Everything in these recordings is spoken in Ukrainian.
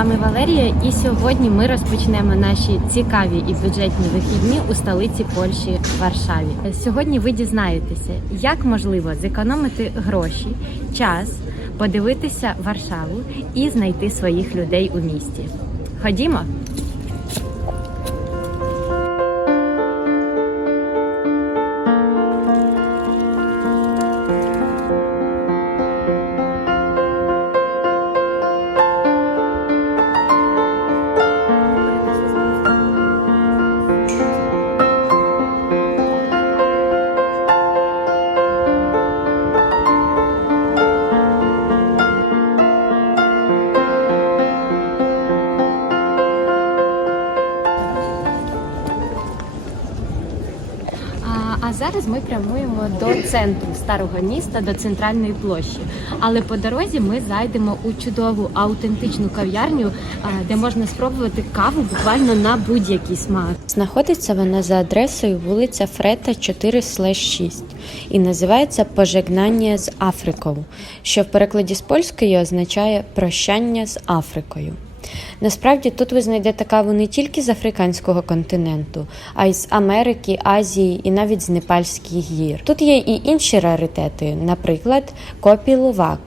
вами Валерія, і сьогодні ми розпочнемо наші цікаві і бюджетні вихідні у столиці Польщі Варшаві. Сьогодні ви дізнаєтеся, як можливо зекономити гроші, час, подивитися Варшаву і знайти своїх людей у місті. Ходімо. А, зараз ми прямуємо до центру старого міста, до центральної площі. Але по дорозі ми зайдемо у чудову аутентичну кав'ярню, де можна спробувати каву буквально на будь-який смак. Знаходиться вона за адресою вулиця Фрета 4/6 і називається Пожегнання з Африкою, що в перекладі з польської означає прощання з Африкою. Насправді тут ви знайдете каву не тільки з африканського континенту, а й з Америки, Азії і навіть з Непальських гір. Тут є і інші раритети, наприклад, копі лувак.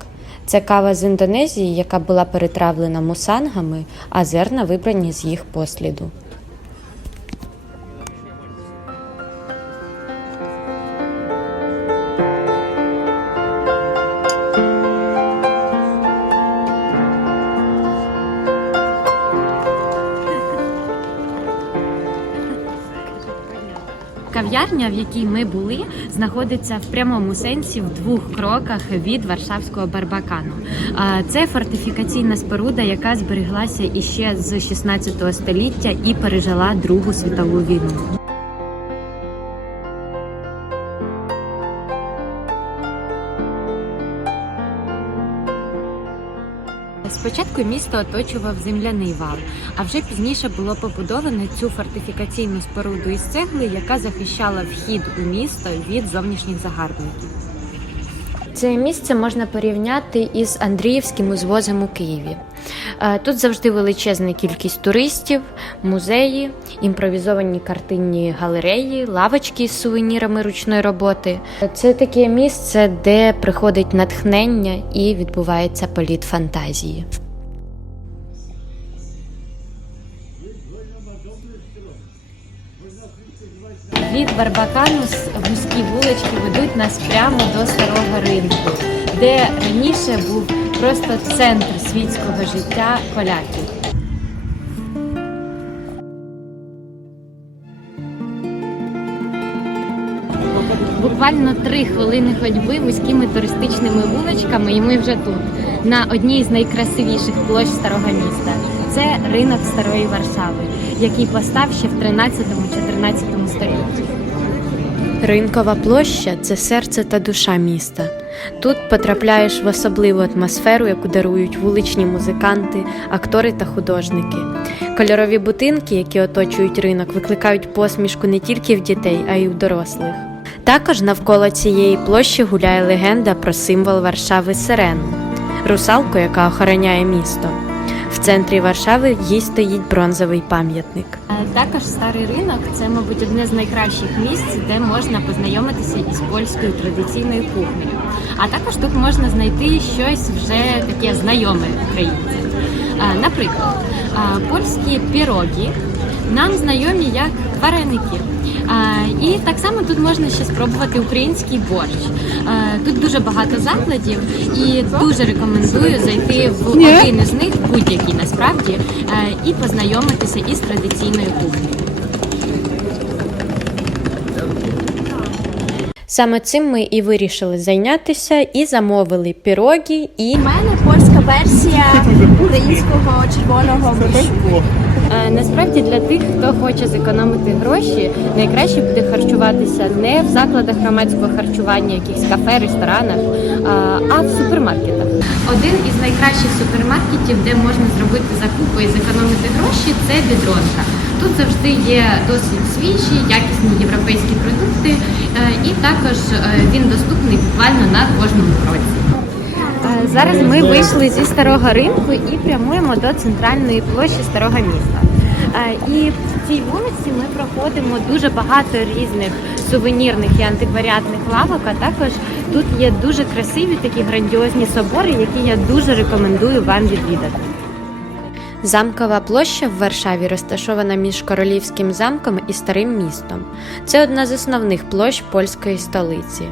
Це кава з Індонезії, яка була перетравлена мусангами, а зерна вибрані з їх посліду. Кав'ярня, в якій ми були, знаходиться в прямому сенсі в двох кроках від Варшавського барбакану. Це фортифікаційна споруда, яка збереглася іще з 16 століття і пережила Другу світову війну. Спочатку місто оточував земляний вал, а вже пізніше було побудовано цю фортифікаційну споруду із цегли, яка захищала вхід у місто від зовнішніх загарбників. Це місце можна порівняти із Андріївським узвозом у Києві. Е, Тут завжди величезна кількість туристів, музеї, імпровізовані картинні галереї, лавочки з сувенірами ручної роботи. Це таке місце, де приходить натхнення і відбувається політ фантазії. Від Барбакану вузькі вулички ведуть нас прямо до старого ринку, де раніше був просто центр світського життя поляків. Буквально три хвилини ходьби вузькими туристичними вуличками, і ми вже тут, на одній з найкрасивіших площ старого міста. Це ринок старої Варшави, який постав ще в 13-14 столітті. Ринкова площа це серце та душа міста. Тут потрапляєш в особливу атмосферу, яку дарують вуличні музиканти, актори та художники. Кольорові будинки, які оточують ринок, викликають посмішку не тільки в дітей, а й у дорослих. Також навколо цієї площі гуляє легенда про символ Варшави Сирену русалку, яка охороняє місто. В центрі Варшави їй стоїть бронзовий пам'ятник. Також старий ринок це, мабуть, одне з найкращих місць, де можна познайомитися із польською традиційною кухнею. А також тут можна знайти щось вже таке знайоме українцям. Е, Наприклад, е, польські пірогі нам знайомі як вареники. І так само тут можна ще спробувати український борщ. Тут дуже багато закладів, і дуже рекомендую зайти в один із них, будь-який насправді, і познайомитися із традиційною кухнею. Саме цим ми і вирішили зайнятися, і замовили пірогі і У мене польська версія українського червоного борщу. Е, Насправді для тих, хто хоче зекономити гроші, найкраще буде харчуватися не в закладах громадського харчування, якихось кафе, ресторанах, а- в супермаркетах. Один із найкращих супермаркетів, де можна зробити закупи і зекономити гроші, це бідронка. Тут завжди є досить свіжі, якісні європейські продукти, е, і також е, він доступний буквально на кожному кроці. Зараз ми вийшли зі старого ринку і прямуємо до центральної площі старого міста. Е, І в цій вулиці ми проходимо дуже багато різних сувенірних і антикваріатних лавок. А також тут є дуже красиві такі грандіозні собори, які я дуже рекомендую вам відвідати. Замкова площа в Варшаві розташована між королівським замком і старим містом. Це одна з основних площ польської столиці.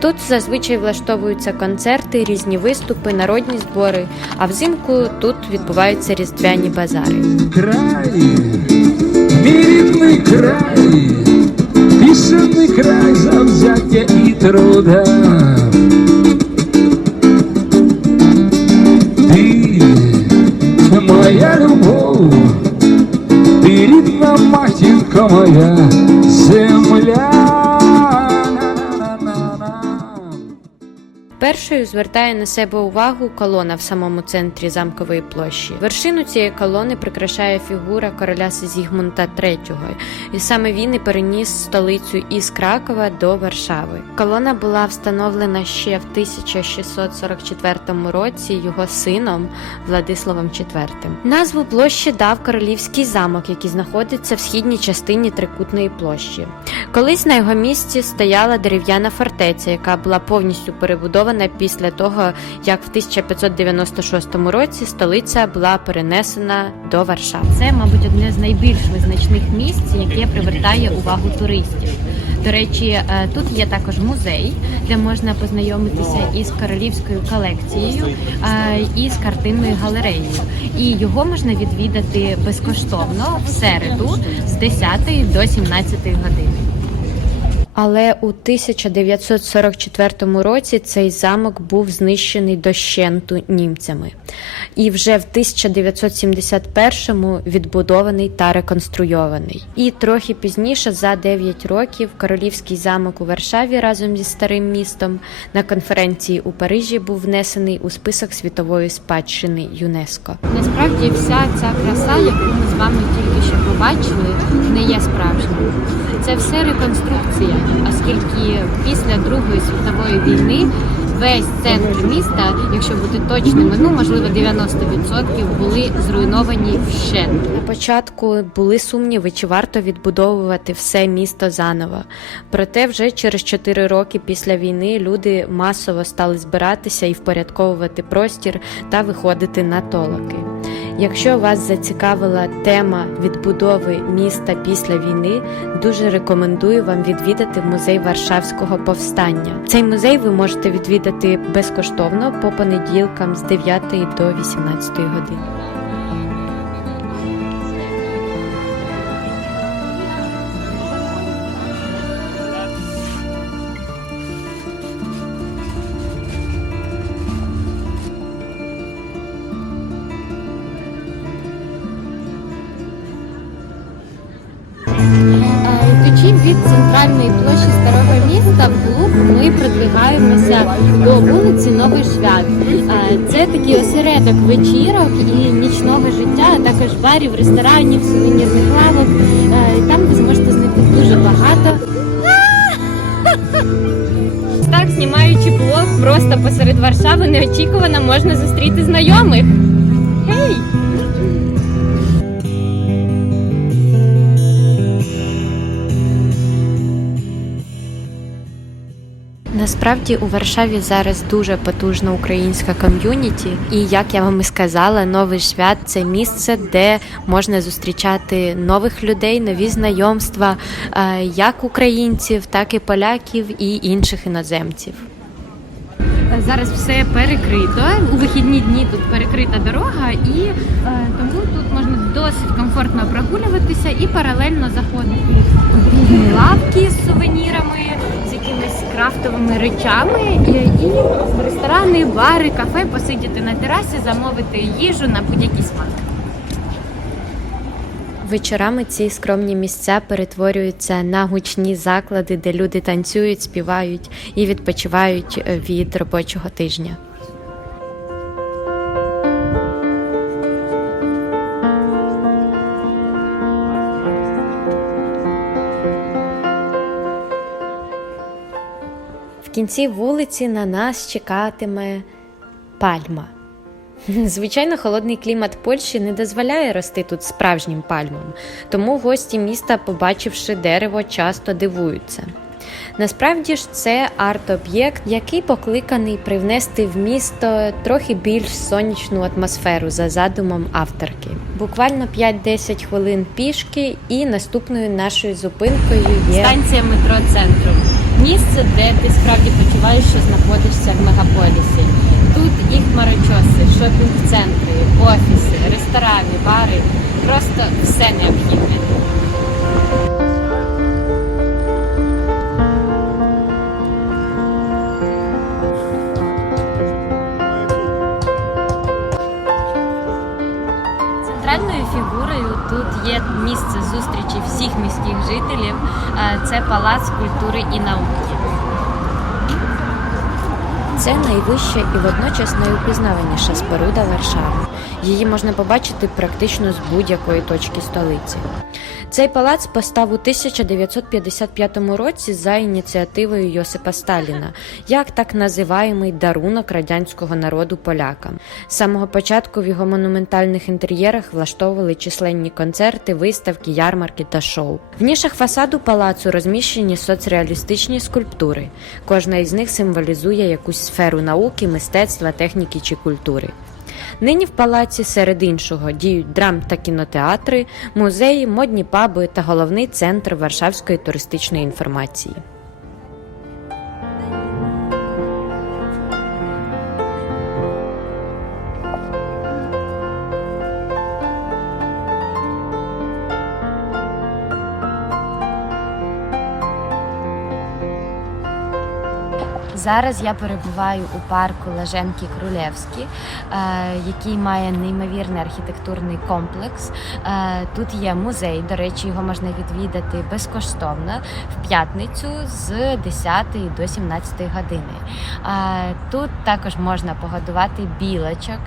Тут зазвичай влаштовуються концерти, різні виступи, народні збори, а взимку тут відбуваються різдвяні базари. край, мій рідний край, пісенний край завзяття і труда. Ти моя любов, ти рідна матінка моя, Першою звертає на себе увагу колона в самому центрі замкової площі. Вершину цієї колони прикрашає фігура короля Сигмунта III, і саме він і переніс столицю із Кракова до Варшави. Колона була встановлена ще в 1644 році його сином Владиславом IV. Назву площі дав королівський замок, який знаходиться в східній частині трикутної площі. Колись на його місці стояла дерев'яна фортеця, яка була повністю перебудована після того, як в 1596 році столиця була перенесена до Варшави. Це, мабуть, одне з найбільш визначних місць, яке привертає увагу туристів. До речі, е, тут є також музей, де можна познайомитися із королівською колекцією е, і з картинною галереєю. І його можна відвідати безкоштовно в середу з 10 до 17 години. Але у 1944 році цей замок був знищений дощенту німцями, і вже в 1971 відбудований та реконструйований. І трохи пізніше, за 9 років, королівський замок у Варшаві разом зі старим містом на конференції у Парижі був внесений у список світової спадщини ЮНЕСКО. Насправді, вся ця краса, яку ми з вами тільки що побачили, не є справжнім. Це все реконструкція, оскільки після Другої світової війни весь центр міста, якщо бути точними, ну можливо 90% були зруйновані вщент. На початку були сумніви, чи варто відбудовувати все місто заново. Проте, вже через 4 роки після війни люди масово стали збиратися і впорядковувати простір та виходити на толоки. Якщо вас зацікавила тема відбудови міста після війни, дуже рекомендую вам відвідати музей Варшавського повстання. Цей музей ви можете відвідати безкоштовно по понеділкам з 9 до 18 години. Йдучи від центральної площі старого міста вглуб, ми продвигаємося до вулиці Новий Швят. Е, Це такий осередок вечірок і нічного життя, а також барів, ресторанів, сувенірних лавок. Е, Там ви зможете знайти дуже багато. Так, знімаючи блог просто посеред Варшави, неочікувано можна зустріти знайомих. Гей! Насправді у Варшаві зараз дуже потужна українська ком'юніті, і як я вам і сказала, новий свят це місце, де можна зустрічати нових людей, нові знайомства, е, як українців, так і поляків і інших іноземців. Зараз все перекрито. У вихідні дні тут перекрита дорога, і е, тому досить комфортно прогулюватися і паралельно заходити в лавки з сувенірами, з якимись крафтовими речами, і, ресторани, бари, кафе посидіти на терасі, замовити їжу на будь-який смак. Вечорами ці скромні місця перетворюються на гучні заклади, де люди танцюють, співають і відпочивають від робочого тижня. Кінці вулиці на нас чекатиме Пальма. Звичайно, холодний клімат Польщі не дозволяє рости тут справжнім пальмам, тому гості міста, побачивши дерево, часто дивуються. Насправді ж це арт-об'єкт, який покликаний привнести в місто трохи більш сонячну атмосферу за задумом авторки. Буквально 5-10 хвилин пішки, і наступною нашою зупинкою є станція метро центру. Місце, де ти справді почуваєш, що знаходишся в мегаполісі. Тут і хмарочоси, шопінг-центри, офіси, ресторани, бари просто все необхідне. Є місце зустрічі всіх міських жителів. Е, Це палац культури і науки. Це найвища і водночас найупізнаваніша споруда Варшави. Її можна побачити практично з будь-якої точки столиці. Цей палац постав у 1955 році за ініціативою Йосипа Сталіна, як так називаємий дарунок радянського народу полякам. З самого початку в його монументальних інтер'єрах влаштовували численні концерти, виставки, ярмарки та шоу. В нішах фасаду палацу розміщені соцреалістичні скульптури. Кожна із них символізує якусь сферу науки, мистецтва, техніки чи культури. Нині в палаці серед іншого діють драм та кінотеатри, музеї, модні паби та головний центр Варшавської туристичної інформації. Зараз я перебуваю у парку Леженки Крулевські, е, який має неймовірний архітектурний комплекс. Е, Тут є музей, до речі, його можна відвідати безкоштовно в п'ятницю з 10 до 17 години. Е, Тут також можна погодувати білочок,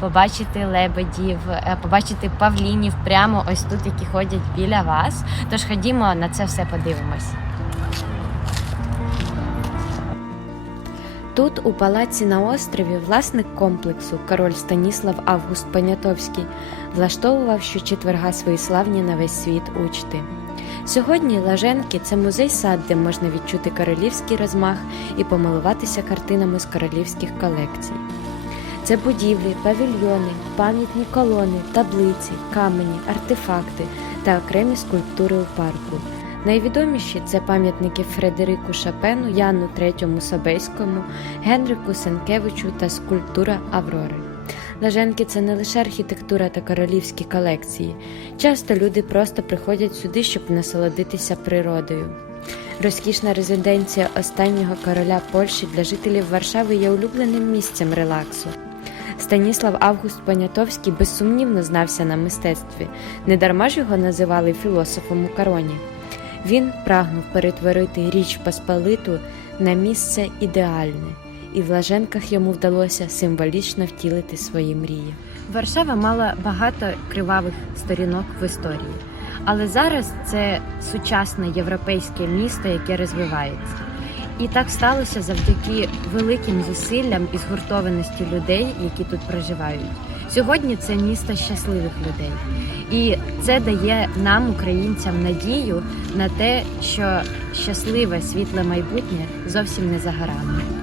побачити лебедів, побачити павлінів прямо ось тут, які ходять біля вас. Тож ходімо на це все подивимось. Тут, у палаці на острові, власник комплексу, король Станіслав Август Понятовський, влаштовував щочетверга свої славні на весь світ учти. Сьогодні Лаженки це музей-сад, де можна відчути королівський розмах і помилуватися картинами з королівських колекцій. Це будівлі, павільйони, пам'ятні колони, таблиці, камені, артефакти та окремі скульптури у парку. Найвідоміші це пам'ятники Фредерику Шапену, Яну III Собейському, Генрику Сенкевичу та скульптура Аврори. Леженки це не лише архітектура та королівські колекції. Часто люди просто приходять сюди, щоб насолодитися природою. Розкішна резиденція останнього короля Польщі для жителів Варшави є улюбленим місцем релаксу. Станіслав Август Понятовський безсумнівно знався на мистецтві, недарма ж його називали філософом у короні. Він прагнув перетворити Річ Посполиту на місце ідеальне, і в Лаженках йому вдалося символічно втілити свої мрії. Варшава мала багато кривавих сторінок в історії, але зараз це сучасне європейське місто, яке розвивається. І так сталося завдяки великим зусиллям і згуртованості людей, які тут проживають. Сьогодні це місто щасливих людей, і це дає нам, українцям, надію на те, що щасливе світле майбутнє зовсім не за горами.